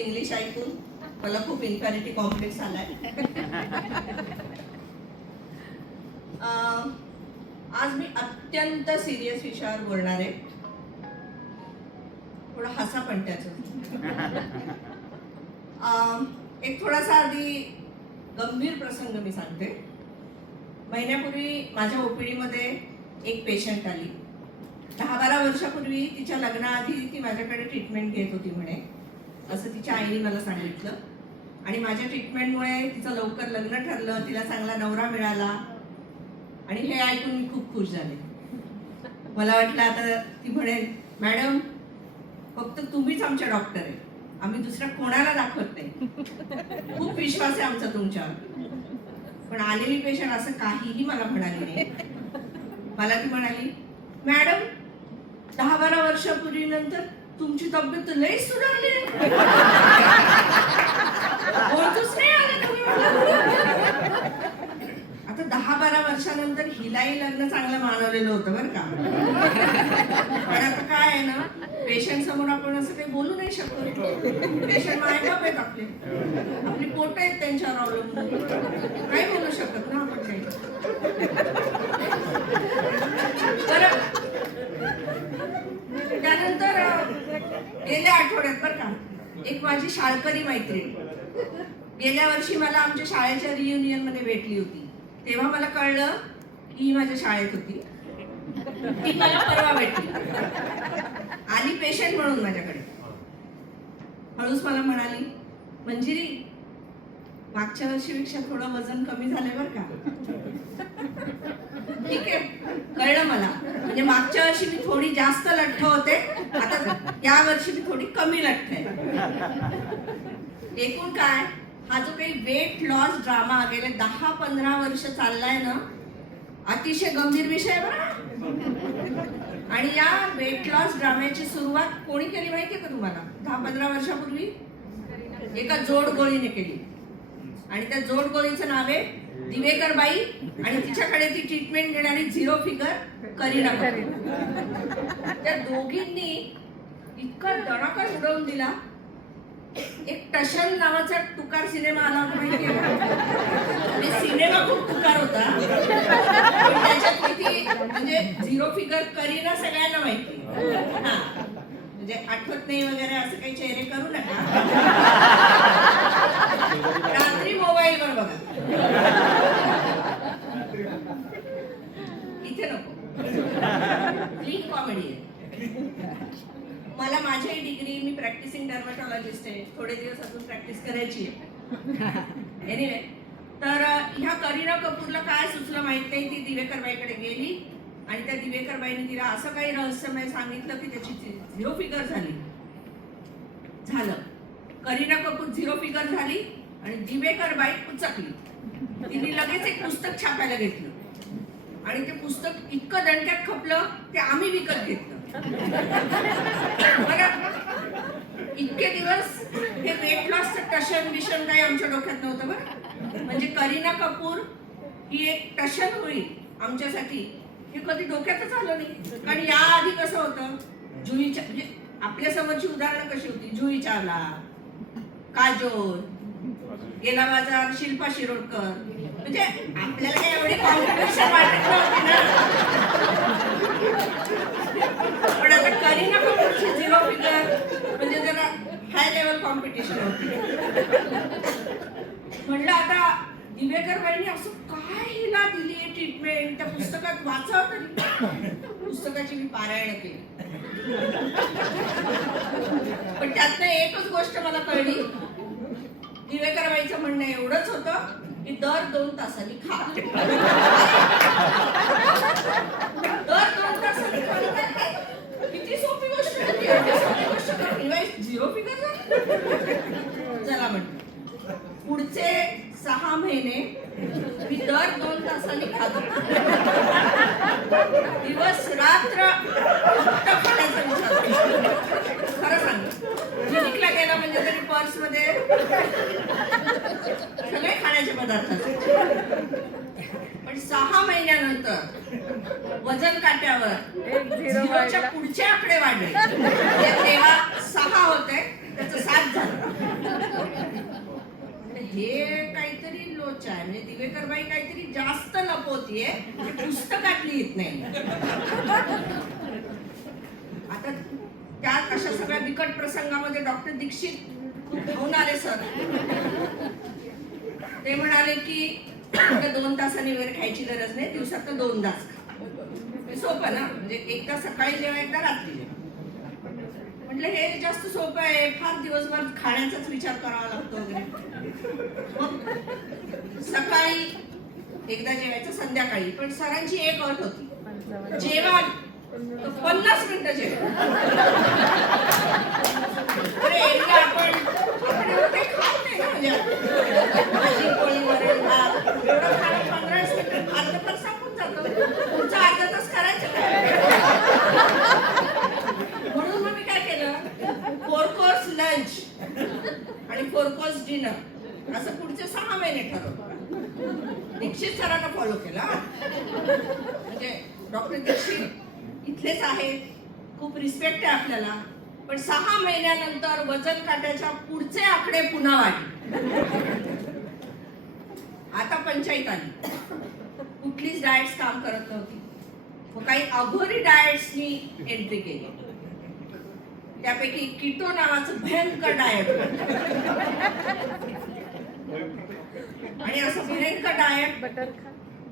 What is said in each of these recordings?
English ऐकून मला खूप इन्फॅरिटी कॉम्प्लेक्स आलाय. आज मी अत्यंत सिरियस विषयावर बोलणार आहे. थोडा हसा पण त्याचं. एक थोडासा आधी गंभीर प्रसंग मी सांगते. महिन्यापूर्वी माझ्या ओपीडी मध्ये एक पेशंट आली. 10-12 वर्षापूर्वी तिच्या लग्नाआधी ती माझ्याकडे ट्रीटमेंट घेत होती म्हणे, असं तिच्या आईने मला सांगितलं. आणि माझ्या ट्रीटमेंटमुळे तिचं लवकर लग्न ठरलं, तिला चांगला नवरा मिळाला. आणि हे ऐकून मी खूप खुश झाले. मला वाटलं आता ती म्हणेल, मॅडम फक्त तुम्हीच आमच्या डॉक्टर आहे, आम्ही दुसऱ्या कोणाला दाखवत नाही, खूप विश्वास आहे आमचा तुमच्यावर. पण आलेली पेशंट असं काहीही मला म्हणाली नाही. मला ती म्हणाली, मॅडम 10-12 वर्षापूर्वी नंतर तुमची तब्येत लई सुधारली. आता 10-12 वर्षानंतर हिलाही लग्न चांगलं मानवलेलं होतं बरं का. पण आता काय आहे ना, पेशंट समोर आपण असं काही बोलू नाही शकतो. पेशंट मायबाप आहेत आपले, आपली पोट आहेत त्यांच्यावर अवलंबून, काही बोलू शकत ना आपण काही. बरं, त्यानंतर गेल्या आठवड्यात बरं का, एक माझी शाळकरी मैत्रीण गेल्या वर्षी मला आमच्या शाळेच्या रियुनियन मध्ये भेटली होती. तेव्हा मला कळलं की ही माझ्या शाळेत होती. ती मला परवा भेटली, आली पेशंट म्हणून माझ्याकडे. हळूच मला म्हणाली, मंजिरी मागच्या वर्षीपेक्षा थोडं वजन कमी झालंय बरं का. ठीक आहे, कळलं मला. म्हणजे मागच्या वर्षी मी थोडी जास्त लठ्ठ होते, आता या वर्षी मी थोडी कमी लठ्ठ आहे. एकूण काय, हा जो काही वेट लॉस ड्रामा गेले 10-15 वर्ष चाललाय ना, अतिशय गंभीर विषय आहे बरं. आणि या वेट लॉस ड्राम्याची सुरुवात कोणी केली माहितीये का तुम्हाला? 10-15 वर्षापूर्वी एका जोड गोळीने केली. आणि त्या जोड गोळीचं नाव आहे दिवेकर बाई, आणि तिच्याकडे ती ट्रीटमेंट घेणारी झिरो फिगर करीना कपूर. त्या दोघींनी इतका धडाका उडवून दिला. एक टशन नावाचा तुकार सिनेमा आला होता माहितीये का? सिनेमा खूप तुकार होता, त्याच्यात किती म्हणजे झिरो फिगर करीना सगळ्यांना माहिती. हा म्हणजे आठवत नाही वगैरे असं काही चेहरे करू नका. रात्री मोबाईल वर बघा, इथे नको. क्लीन कॉमेडी आहे. मला माझी डिग्री, मी प्रॅक्टिसिंग डर्मॅटॉलॉजिस्ट आहे, थोडे दिवस अजून प्रॅक्टिस करायची आहे. एनिवे, तर ह्या करीना कपूरला काय सुचलं माहित नाही. ती दिवेकर बाईकडे गेली आणि त्या दिवेकर बाईने तिला असं काही रहस्यमय सांगितलं की त्याची झिरो फिगर झाली. झालं, करीना कपूर झिरो फिगर झाली आणि दिवेकर बाई उचकली. तिने लगेच एक पुस्तक छापायला घेतलं आणि ते पुस्तक इतकं दणक्यात खपलं ते आम्ही विकत घेतलं. इतके दिवस हे वेट लॉसचं टशन विषण काही आमच्या डोक्यात नव्हतं बरं. म्हणजे करीना कपूर ही एक टशन होईल आमच्यासाठी हे कधी डोक्यातच आलं नाही. कारण याआधी कसं होतं, जुईच्या म्हणजे आपल्या समोरची उदाहरणं कशी होती, जुई चावला, काजोल, गेला बाजार, शिल्पा शिरोडकर, म्हणजे आपल्याला काही एवढी कॉम्पिटिशन वाटत नव्हती ना. पण आता करीना कपूरची झिरो फिगर म्हणजे जरा हाय लेवल कॉम्पिटिशन होती. म्हणलं आता दिवेकर बाईंनी असं काय हिला दिली ट्रीटमेंट, त्या पुस्तकात वाचावं तरी. पुस्तकाची मी पारायण केली, पण त्यातनं एकच गोष्ट मला कळली. दिवेकर बाईचं म्हणणं एवढंच होतं की दर 2 तासांनी खा. दर 2 तासांनी खा. किती सोपी गोष्ट आहे. झिरो फिगर झाली. चला म्हटलं, पुढचे 6 महिने मी दर 2 तासांनी खातो. दिवस रात्र फक्त खाण्याचा विचार. खरं सांग, क्लिनिकला गेला म्हणजे तरी पर्स मध्ये सगळे खाण्याचे पदार्थ. पण 6 महिन्यानंतर वजन काट्यावर झिरोच्या पुढचे आकडे वाढले. तेव्हा 6 होते, त्याचं 7 झालं. रोजच्या आहे. म्हणजे दिवेकरबाई काहीतरी जास्त लपवतीये, म्हणजे पुस्तकातली येत नाही. आता त्या अशा सगळ्या बिकट प्रसंगामध्ये डॉक्टर दीक्षित खूप धावून आले सर. ते म्हणाले की 2 तासांनी वगैरे खायची गरज नाही, दिवसात 2 तास खा. सोपं ना, म्हणजे एकदा सकाळी जेव्हा एकदा रात्री जेव्हा. म्हटलं हे जास्त सोपं आहे, फार दिवसभर खाण्याचाच विचार करावा लागतो वगैरे. मग सकाळी एकदा जेवायचं, संध्याकाळी. पण सरांची एक अट होती, जेव्हा 50 मिनिटं जेवण. अरे एकदा आपण एवढं काही खात नाही ना, म्हणजे भाजी पोळी वरण भात एवढं खाणं 15 मिनिटं अर्धा तास संपून जातो. तुमचा अर्धा तास करायचं काय? म्हणून मग मी काय केलं, 4 कोर्स लंच आणि 4 कोर्स डिनर असं पुढचे 6 महिने ठरवलं. दीक्षित सरांना फॉलो केला. म्हणजे डॉक्टर दीक्षित इथलेच आहेत, खूप रिस्पेक्ट आहे आपल्याला. पण 6 महिन्यानंतर वजन काट्याच्या पुढचे आकडे पुन्हा वाढले. आता पंचायत आली, कुठलीच डाएट्स काम करत नव्हती. मग काही अघोरी डाएट्सनी एंट्री केली. त्यापैकी कीटो नावाचं भयंकर डाएट. आणि असं भयंकर डाएट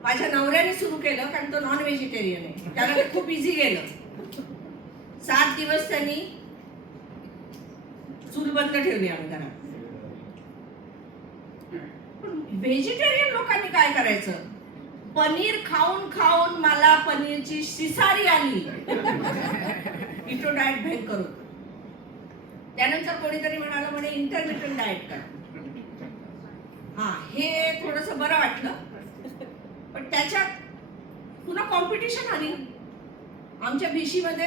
माझ्या नवऱ्याने सुरू केलं, कारण तो नॉन व्हेजिटेरियन आहे. त्याला ते खूप इझी गेलं. 7 दिवस त्यांनी चूल बंद ठेवली आम्ही घरात. पण व्हेजिटेरियन लोकांनी काय करायचं, पनीर खाऊन खाऊन मला पनीरची शिसारी आली. कीटो डाएट भयंकर होतं. त्यानंतर कोणीतरी म्हणालं म्हणे इंटरमिटंट डाएट कर. हा, हे थोडस बरं वाटलं. पण त्याच्यात पुन्हा कॉम्पिटिशन आली. आमच्या बीसी मध्ये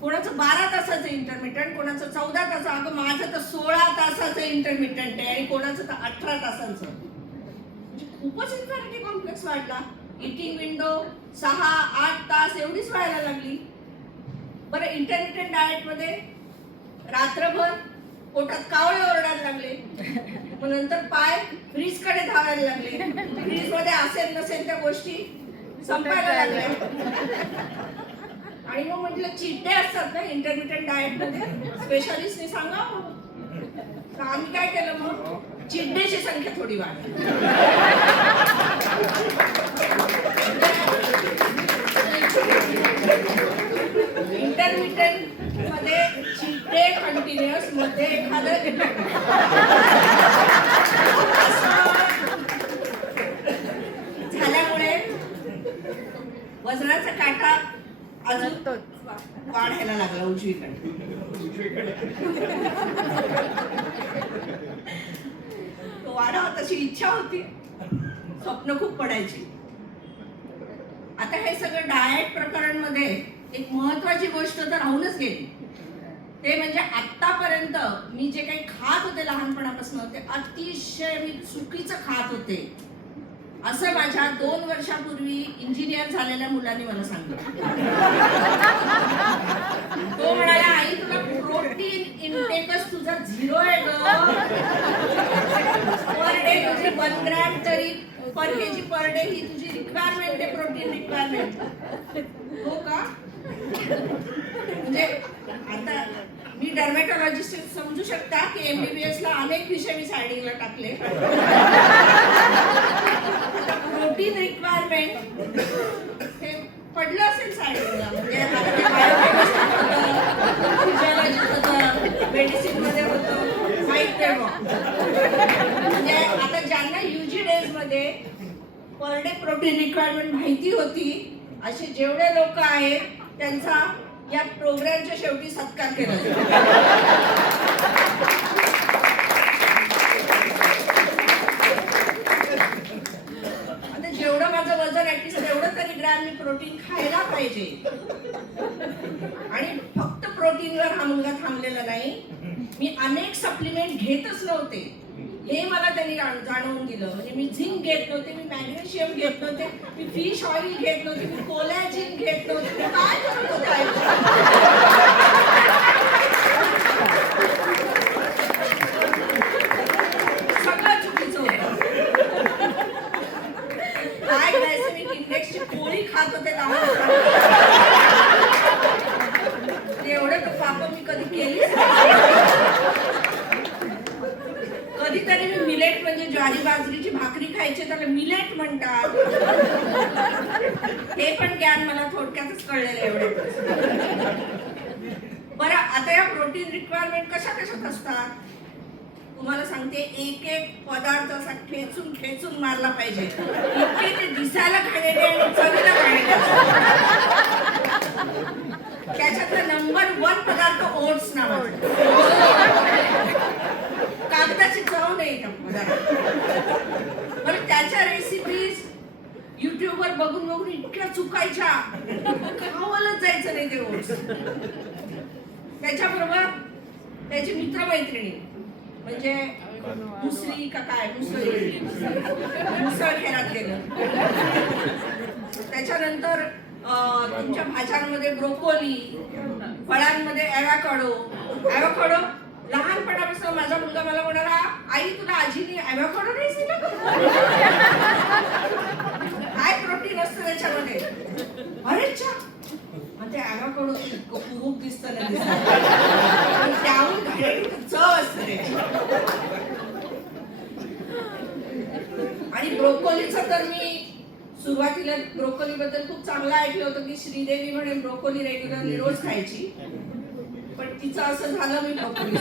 कोणाचं 12 तासाचं इंटरमिटंट, कोणाचं 14 तास. अगं माझं तर 16 तासाचं इंटरमिटंट आहे आणि कोणाचं तर 18 तासांचं. म्हणजे खूपच इन्फॅरिटी कॉम्प्लेक्स वाढला. इटिंग विंडो 6-8 तास एवढीच व्हायला लागली. बरं, इंटरमिटंट डाएट मध्ये रात्रभर पोटात कावळे ओरडायला लागले. मग नंतर पाय फ्रीज कडे धावायला लागले. फ्रीज मध्ये असेल नसेल त्या गोष्टी संपायला लागल्या. आणि मग म्हटलं चीट डे असतात ना इंटरमिटंट डाएट मध्ये, स्पेशालिस्टने सांगा. तर आम्ही काय केलं, मग चीट डे ची संख्या थोडी वाढली. इंटरमिटंट मध्ये चीट डे, कंटिन्युअस मध्ये एखादं झाल्यामुळे वजनाचा काटा अजून वाढायला लागला उजवीकडे. तो वाढावा तशी इच्छा होती, स्वप्न खूप पडायची. आता हे सगळं डाएट प्रकरण मध्ये एक महत्वाची गोष्ट तर राहूनच गेली. ते म्हणजे आतापर्यंत मी जे काही खात होते लहानपणापासून, ते अतिशय मी चुकीचं खात होते असं माझ्या 2 वर्षापूर्वी इंजिनियर झालेल्या मुलांनी मला सांगितलं. तो म्हणाला, आई तुला प्रोटीन इनटेकच तुझा 0 आहे ग. पर डे तुझी 1 ग्रॅम तरी पर केजी पर डे ही तुझी रिक्वायरमेंट आहे, प्रोटीन रिक्वायरमेंट. हो का? म्हणजे आता मी डर्मॅटॉलॉजिस्ट समजू शकता की MBBS ला अनेक विषय मी सायडिंगला टाकले. प्रोटीन रिक्वायरमेंट हे पडलं असेल सायडिंगला. म्हणजे मेडिसिन मध्ये होतं, माहित नाही मग. म्हणजे आता ज्यांना UG डेज मध्ये पर डे प्रोटीन रिक्वायरमेंट माहिती होती, असे जेवढे लोक आहेत त्यांचा या प्रोग्रामच्या शेवटी सत्कार केला जातो. आता जेवढं माझं वजन ऍटलीस्ट तेवढं तरी ग्रॅम मी प्रोटीन खायला पाहिजे. आणि फक्त प्रोटीनवर हा मुलगा थांबलेला नाही. मी अनेक सप्लिमेंट घेतच नव्हते, हे मला त्यांनी जाणवून दिलं. म्हणजे मी झिंक घेत नव्हते, मी मॅग्नेशियम घेत नव्हते, मी फिश ऑइल घेत नव्हते, मी कोलॅजिन घेत नव्हते. मी काय करत होते? सगळं चुकीचं होतं. ज्वारी बाजरीची भाकरी खायची त्याला मिलेट म्हणतात. हे पण ज्ञान मला थोडक्यातच कळलेलं एवढं. बरं, आता या प्रोटीन रिक्वायरमेंट कशा कशात असतात तुम्हाला सांगते. एक एक पदार्थ असा खेचून खेचून मारला पाहिजे, इतके ते दिसायला खाण्याचे आणि चवीला खाण्याचे. त्याच्यातला नंबर 1 पदार्थ ओट्स नावाचा. कागदाची चव नाही त्या पदार्थ. बरं, त्याच्या रेसिपीज युट्यूबवर बघून बघून इतक्या चुकायच्या, खावलंच जायचं नाही ते ओट्स. त्याच्याबरोबर त्याची मित्रमैत्रिणी म्हणजे मुसली का काय, मुसळ खेळात गेलं. त्याच्यानंतर तुमच्या भाज्यांमध्ये ब्रोकोली, फळांमध्ये ॲव्होकाडो. लहानपणापासून माझा मुलगा मला म्हणाला, आई तुला आजीने ॲव्होकाडो नाही दिला का? काय प्रोटीन असतं त्याच्यामध्ये? अरे चा, ते ॲव्होकाडो इतकं कुरूप दिसतं ना, त्याहून चव असते. आणि ब्रोकोलीचं तर मी सुरुवातीला ब्रोकोली बद्दल खूप चांगलं ऐकलं होतं की श्रीदेवी म्हणे ब्रोकोली रेग्युलरली रोज खायची, पण तिचं असं झालं मी ब्रोकोली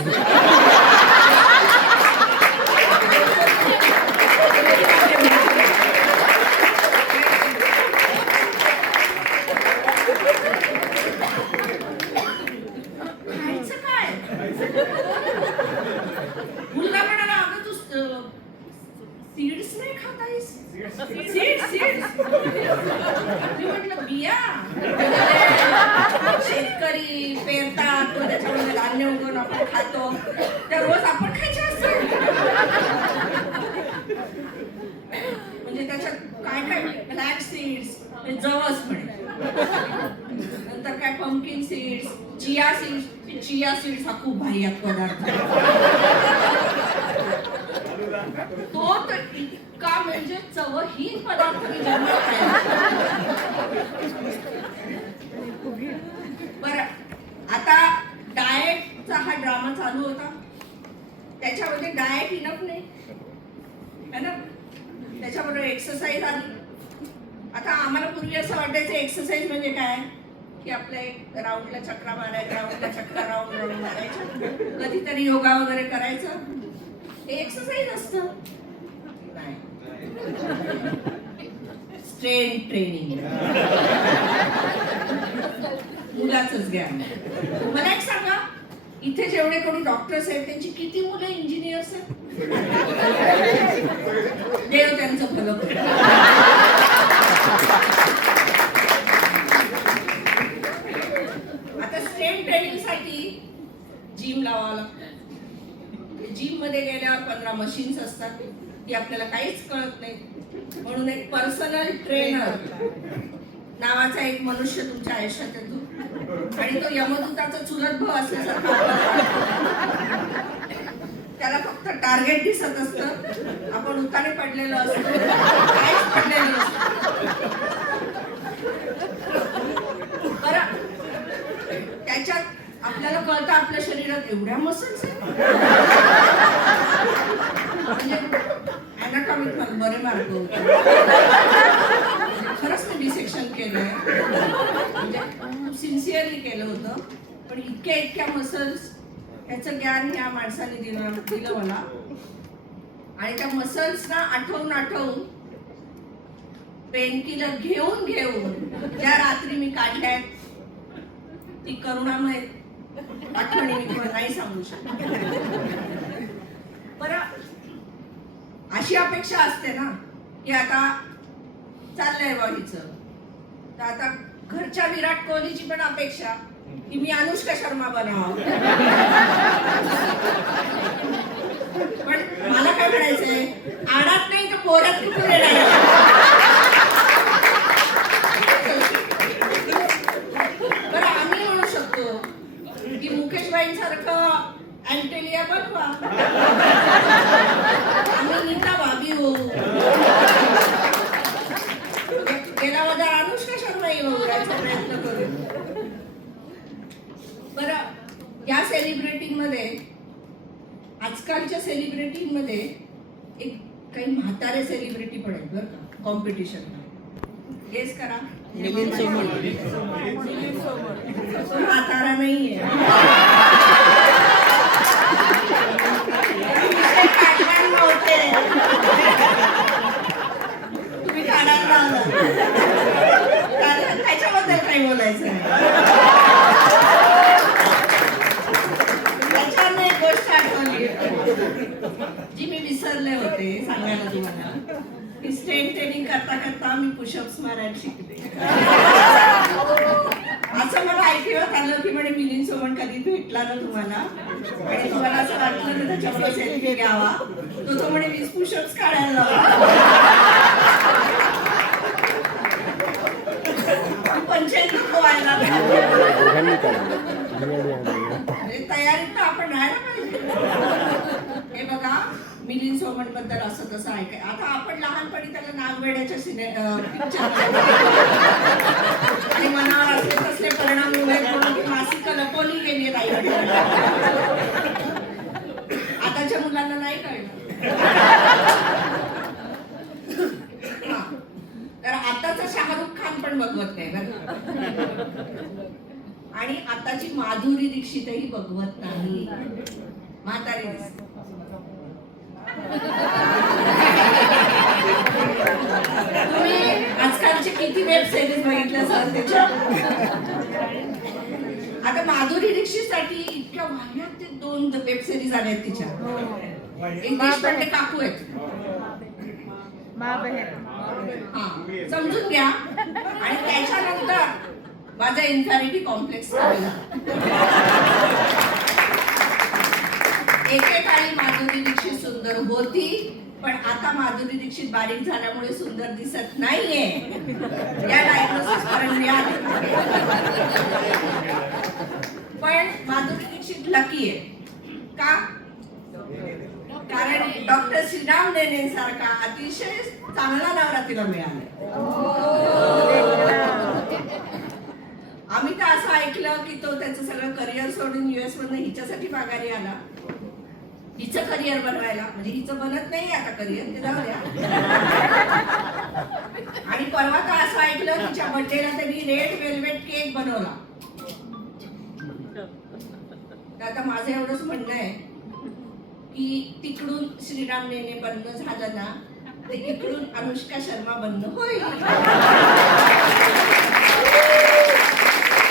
खायचं काय. मुलगा म्हणाला, अगं तू सीड्स नाही खातायस. सीड्स मी म्हटलं बिया शेतकरी पेरतात, त्याच्यामध्ये धान्य उगवून आपण खातो, त्या रोज आपण खायचे असतात. म्हणजे त्याच्यात काय काय, फ्लॅक्स सीड्स, जवस म्हणे, नंतर काय पंपकिन सीड्स, चिया सीड्स हा खूप बाह्यात पदार्थ. तो तर इतका म्हणजे चवहीन पदार्थ मी जन्मात खायला. बरं, आता डाएटचा हा ड्रामा चालू होता, त्याच्यामध्ये डाएट इनफ नाही है ना, त्याच्याबरोबर एक्सरसाइज आली. आता आम्हाला पूर्वी असं वाटायचं एक्सरसाइज म्हणजे काय की आपलं एक राऊंडला चक्रा मारायचा, राऊंडला चक्रा राऊंड मारायचं, कधीतरी योगा वगैरे करायचं, हे एक्सरसाइज असतं. नाही, स्ट्रेंथ ट्रेनिंग, मुलाचंच ज्ञान. मला एक सांगा, इथे जेवढे कोणी डॉक्टर्स आहेत त्यांची किती मुलं इंजिनियर्स आहेत? देव त्यांचं भलं करो. आता स्ट्रेंथ ट्रेनिंग साठी जिम लावावं लागतं. जिम मध्ये गेल्यावर 15 मशीन्स असतात, ती आपल्याला काहीच कळत नाही. म्हणून एक पर्सनल ट्रेनर नावाचा एक मनुष्य तुमच्या आयुष्यात येतो आणि तो यमदूताचा चुलत भाऊ असल्यासारखा. त्याला फक्त टार्गेट दिसत असतं, आपण उताने पडलेलो असतो, काहीच पडलेलो असतो. बरं, त्याच्यात आपल्याला कळतं आपल्या शरीरात एवढ्या मसल्स आहेत. म्हणजे अॅनाटॉमिक मला बरे मार्क होते. खरंच मी डिसेक्शन केलंय, म्हणजे खूप सिन्सिअरली केलं होतं, पण इतक्या मसल्स ह्याचं ज्ञान ह्या माणसाने दिलं मला. आणि त्या मसल्सना आठवून पेन किलर घेऊन ज्या रात्री मी काढल्यात ती करुणामय आठवणी मी तुम्हाला नाही सांगू शकत. बरं, अशी अपेक्षा असते ना की आता चाललंय हिचं, तर आता घरच्या विराट कोहलीची पण अपेक्षा की मी अनुष्का शर्मा बनाव. पण मला काय म्हणायचंय, आडात नाही तर पोरात कुठून येणार. बरं, आम्ही म्हणू शकतो की मुकेशबाईंसारखं अँटेलिया बनवा, आम्ही नीता भाभी होऊ, गेला माझा अनुष्का शर्मा येऊ याचा प्रयत्न करू. बरं, या सेलिब्रिटींमध्ये, आजकालच्या सेलिब्रिटींमध्ये एक काही म्हातारे सेलिब्रिटी पण आहेत बरं का कॉम्पिटिशनला. गेस करा. मिलिंद सोमण. तो म्हातारा नाहीये. विषय काढणार नव्हते. तुम्ही काढायला लावला. कारण त्याच्याबद्दल काही बोलायचं नाही. त्याच्यावर एक गोष्ट आठवली जी मी विसरले होते सांगायला तुम्हाला. की स्ट्रेंथ ट्रेनिंग करता करता मी पुशअप्स मारायला शिकले. असं मला ऐकवत आलं की म्हणे मिलिंद सोमण कधी भेटला ना तुम्हाला आणि तुम्हाला असं वाटलं ना त्याच्यामध्ये सेल्फी घ्यावा, तो म्हणे 20 पुशअप्स काढायला लावा. 95 व्हायला म्हणजे तयारीत तर आपण राहायला पाहिजे. हे बघा मिलिंद सोमण बद्दल असं तसं ऐकाय. आता आपण लहानपणी त्याला नागवेड्याच्या पिक्चर आणि मनावर असले तसले परिणाम म्हणून ती मासिक लपवली गेली नाही. आताच्या मुलांना नाही कळलं. तर आताचा शाहरुख खान पण बघवत नाही बरं. आणि आताची माधुरी दीक्षितही बघवत नाही. म्हातारी दिसते. तुम्ही आजकालचे किती वेब सिरीज बघितल्या सर त्याच्या. आता माधुरी दीक्षितसाठी इतक्या वाह्यात ते 2 वेब सिरीज आल्या आहेत तिच्या. एक देशपांडे काकू आहेत. हा समजून घ्या. आणि त्याच्यानंतर माझा इन्फॅरिटी कॉम्प्लेक्स एकेकाळी माधुरी दीक्षित सुंदर होती पण आता माधुरी दीक्षित बारीक झाल्यामुळे सुंदर दिसत नाहीये. या डायग्नोसिस पर्यंत मी आले. पण माधुरी दीक्षित लकी आहे का? कारण डॉक्टर श्रीराम नेने सारखा अतिशय चांगला नवरा तिला मिळाला. आम्ही तर असं ऐकलं की तो त्याचं सगळं करिअर सोडून US मधून हिच्यासाठी माघारी आला. हिचं करिअर बनवायला. म्हणजे हिचं बनत नाही आता करिअर, ते जाऊ द्या. आणि परवा तर असं ऐकलं तिच्या बर्थडेला त्यांनी रेड वेल्वेट केक बनवला. तर आता माझं एवढंच म्हणणं आहे की तिकडून श्रीराम नेने बनणं झालं ना, तर इकडून अनुष्का शर्मा बनणं होईल.